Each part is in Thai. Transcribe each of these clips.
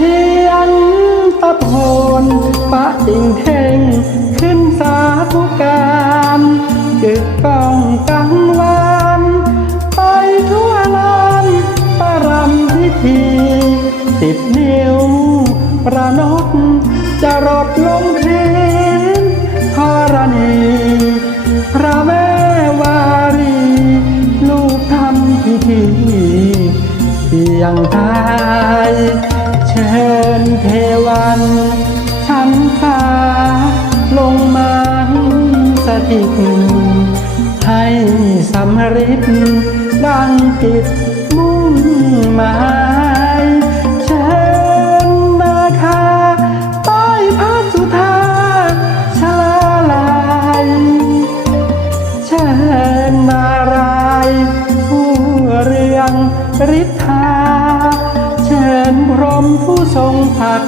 สียงตะโพนปะติงเท่งขึ้นสาธุการกึกก้องกังวานไปทั่วลานประรำพิธีสิบนิ้วประนกจะรดลงพื้นธรณีพระแม่วารี ลูกทำพิธีเสียงไทย ริดดังจิตมุ่งหมายเชิญนาคาใต้พระสุธาชลาลายเชิญนารายผู้เรืองฤทธาเชิญพรมผู้ทรงผัก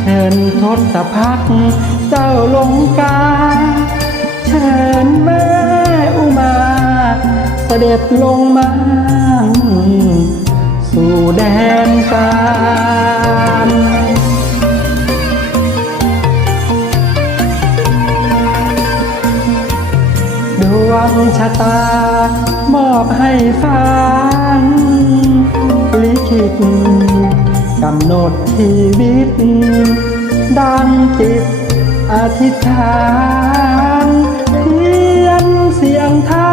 เชิญทศพักดเจ้าลงกาเชิญแม่อุมา เสด็จลงมา สู่แดนกลางดวงชะตามอบให้ฟ้างลิขิตกำหนดชีวิต ดังจิตอธิษฐานเพียนเสียงไทา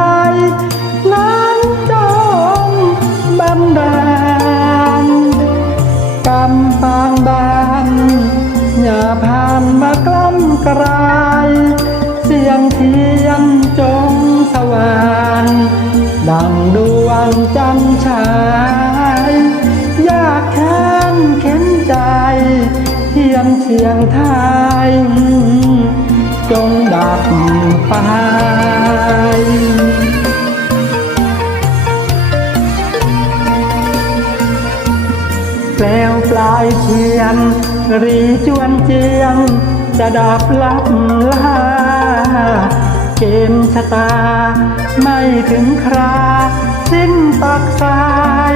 เสียงเทียนจงสว่างดังดวงจันทร์ฉายยากแค้นเข็นใจ เทียนเสียงไทย จงดับไปแปลวปลายเทียนรีจวนเจียงจะดับลับลา เกมชะตา ไม่ถึงครา สิ้นปักสาย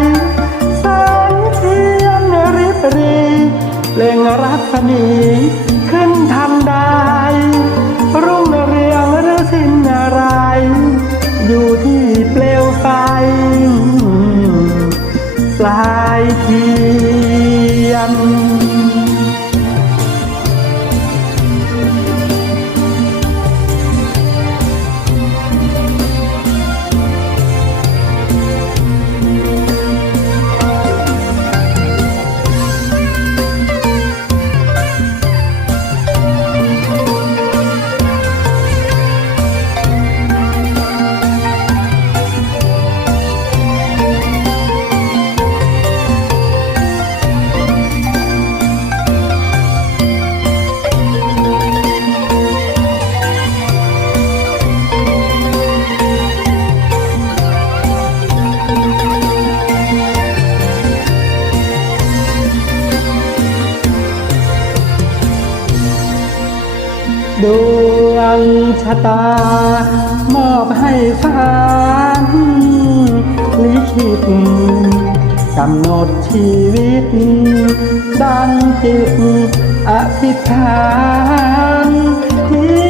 แสงเทียนริบรีเล่งรัศมี ดวงชะตา มอบให้ฟ้าลิขิตกำหนดชีวิต ดังจิตอธิษฐานที่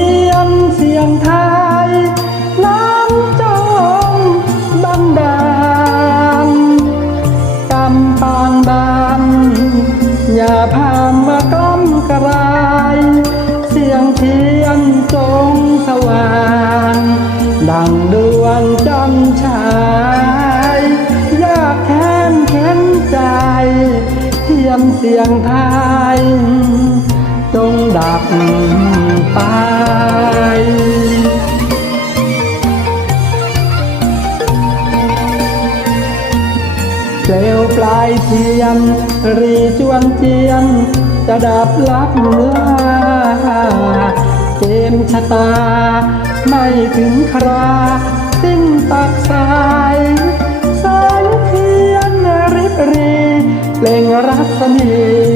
เสียงไทย จงดับไปเปลวปลายเทียนรีจวนเจียนจะดับลับลาเกมชะตา ไม่ถึงครา สิ้นตักสา ย